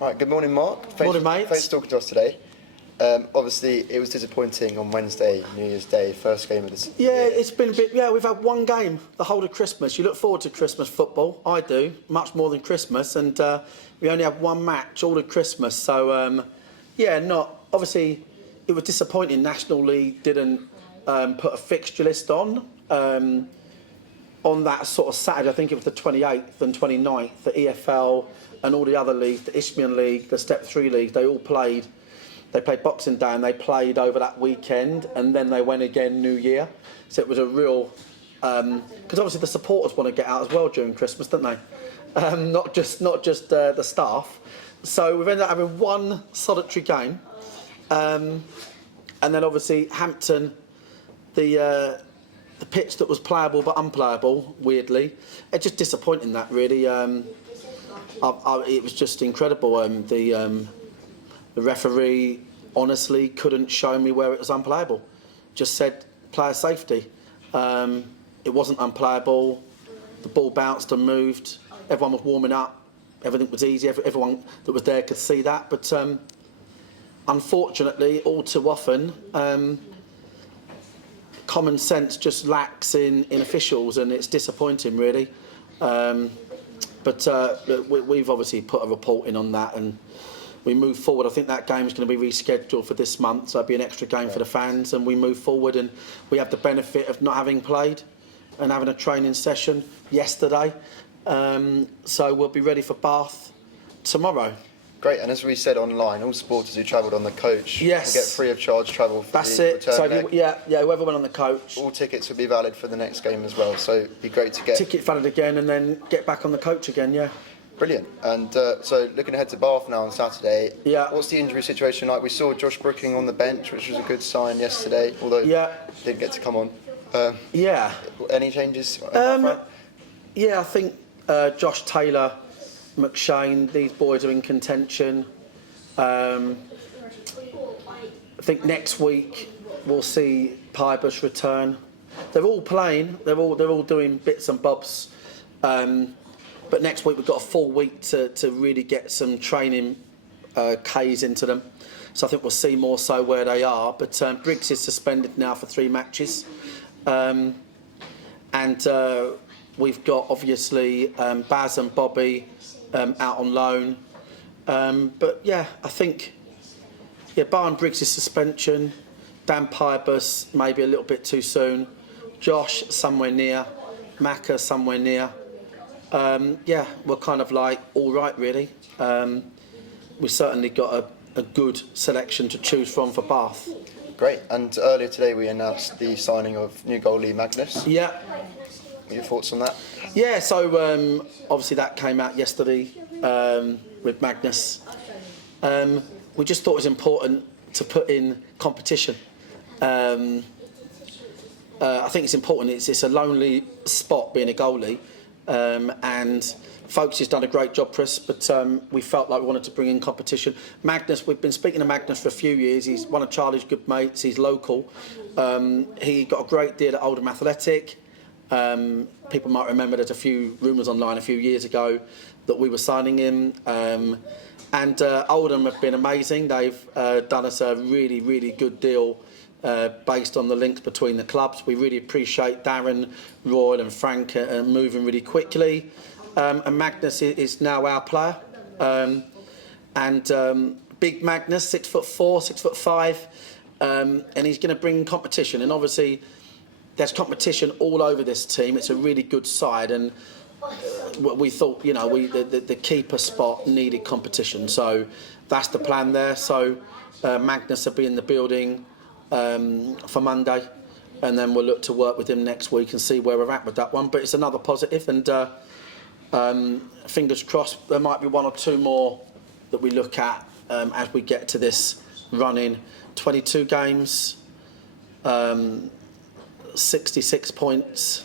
Right, good morning, Mark. Morning, mate. Thanks for talking to us today. Obviously, it was disappointing on Wednesday, New Year's Day, first game of the season. Yeah, it's been a bit. Yeah, we've had one game the whole of Christmas. You look forward to Christmas football. I do, much more than Christmas, and we only have one match all of Christmas. So, not obviously. It was disappointing. National League didn't put a fixture list on that sort of Saturday. I think it was the 28th and 29th. The EFL and all the other leagues, the Isthmian League, the Step 3 League, they all played. They played Boxing Day and they played over that weekend, and then they went again New Year. So it was a real, because obviously the supporters want to get out as well during Christmas, don't they? Not just the staff. So we've ended up having one solitary game, and then obviously Hampton, the pitch that was playable but unplayable, weirdly, it's just disappointing that really. It was just incredible. The referee honestly couldn't show me where it was unplayable. Just said player safety. It wasn't unplayable. The ball bounced and moved. Everyone was warming up. Everything was easy. Everyone that was there could see that. But unfortunately, all too often, common sense just lacks in officials, and it's disappointing, really. But we've obviously put a report in on that, and we move forward. I think that game is going to be rescheduled for this month, so it'll be an extra game for the fans, and we move forward, and we have the benefit of not having played and having a training session yesterday. So we'll be ready for Bath tomorrow. Great, and as we said online, all supporters who travelled on the coach yes. can get free of charge travel for That's the it. return So leg. whoever went on the coach. All tickets will be valid for the next game as well, so it'd be great to get ticket valid again and then get back on the coach again, yeah. Brilliant. And so looking ahead to Bath now on Saturday, yeah. What's the injury situation like? We saw Josh Brooking on the bench, which was a good sign yesterday, although didn't get to come on. Any changes on that front? Yeah, I think Josh Taylor, McShane, these boys are in contention. I think next week we'll see Pybus return. They're all playing. They're all doing bits and bobs. But next week we've got a full week to really get some training Ks into them. So I think we'll see more so where they are. But Briggs is suspended now for 3 matches. And we've got obviously Baz and Bobby out on loan. But yeah, I think Barn Briggs' suspension, Dan Pybus maybe a little bit too soon, Josh somewhere near, Macca somewhere near. We're kind of like all right really. We've certainly got a good selection to choose from for Bath. Great, and earlier today we announced the signing of new goalie Magnus. Yeah. What are your thoughts on that? Yeah, so obviously that came out yesterday with Magnus. We just thought it was important to put in competition. I think it's important. It's a lonely spot being a goalie, and folks has done a great job for us, but we felt like we wanted to bring in competition. Magnus, we've been speaking to Magnus for a few years. He's one of Charlie's good mates. He's local. He got a great deal at Oldham Athletic. People might remember there's a few rumours online a few years ago that we were signing him. And Oldham have been amazing. They've done us a really, really good deal based on the links between the clubs. We really appreciate Darren, Royal and Frank moving really quickly. And Magnus is now our player. Big Magnus, 6'4", 6'5", and he's going to bring competition. And obviously, there's competition all over this team. It's a really good side, and we thought, the keeper spot needed competition. So that's the plan there. So Magnus will be in the building for Monday, and then we'll look to work with him next week and see where we're at with that one. But it's another positive, and fingers crossed there might be 1 or 2 more that we look at as we get to this run-in. 22 games, 66 points.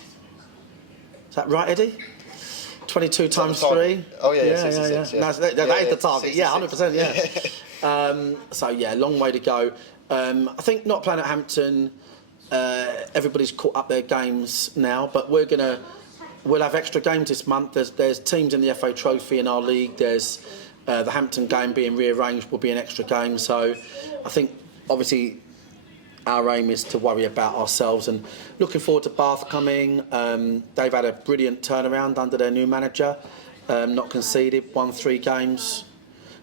Is that right, Eddie? 22 times 3. Oh yeah, 66. Yeah. That is the target. 66. Yeah, 100%. Yeah. Long way to go. I think not playing at Hampton. Everybody's caught up their games now, but we'll have extra games this month. There's teams in the FA Trophy in our league. There's The Hampton game being rearranged will be an extra game. So I think, obviously, our aim is to worry about ourselves, and looking forward to Bath coming. They've had a brilliant turnaround under their new manager, not conceded, won 3 games,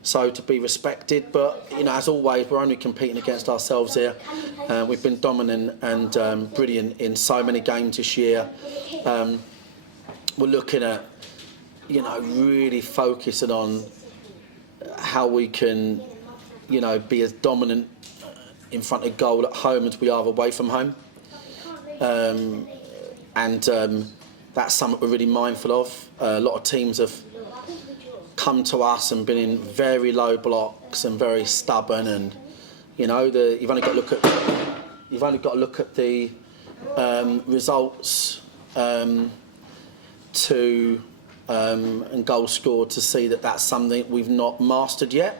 so to be respected. But as always, we're only competing against ourselves here. We've been dominant and brilliant in so many games this year. We're looking at really focusing on how we can be as dominant in front of goal at home as we are away from home, and that's something we're really mindful of. A lot of teams have come to us and been in very low blocks and very stubborn, and you've only got to look at the results and goals scored to see that that's something we've not mastered yet.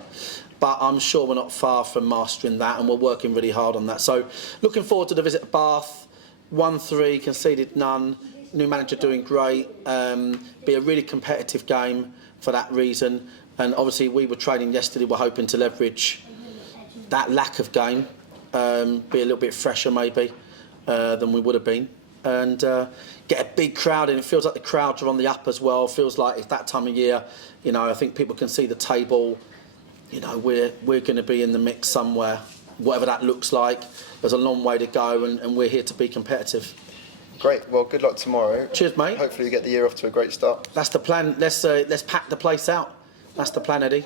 But I'm sure we're not far from mastering that, and we're working really hard on that. So looking forward to the visit to Bath. 1-3, conceded none. New manager doing great. Be a really competitive game for that reason. And obviously we were training yesterday. We're hoping to leverage that lack of game, be a little bit fresher maybe than we would have been. And get a big crowd in. It feels like the crowds are on the up as well. It feels like it's that time of year. I think people can see the table. We're going to be in the mix somewhere, whatever that looks like. There's a long way to go, and we're here to be competitive. Great. Well, good luck tomorrow. Cheers, mate. Hopefully you get the year off to a great start. That's the plan. Let's pack the place out. That's the plan, Eddie.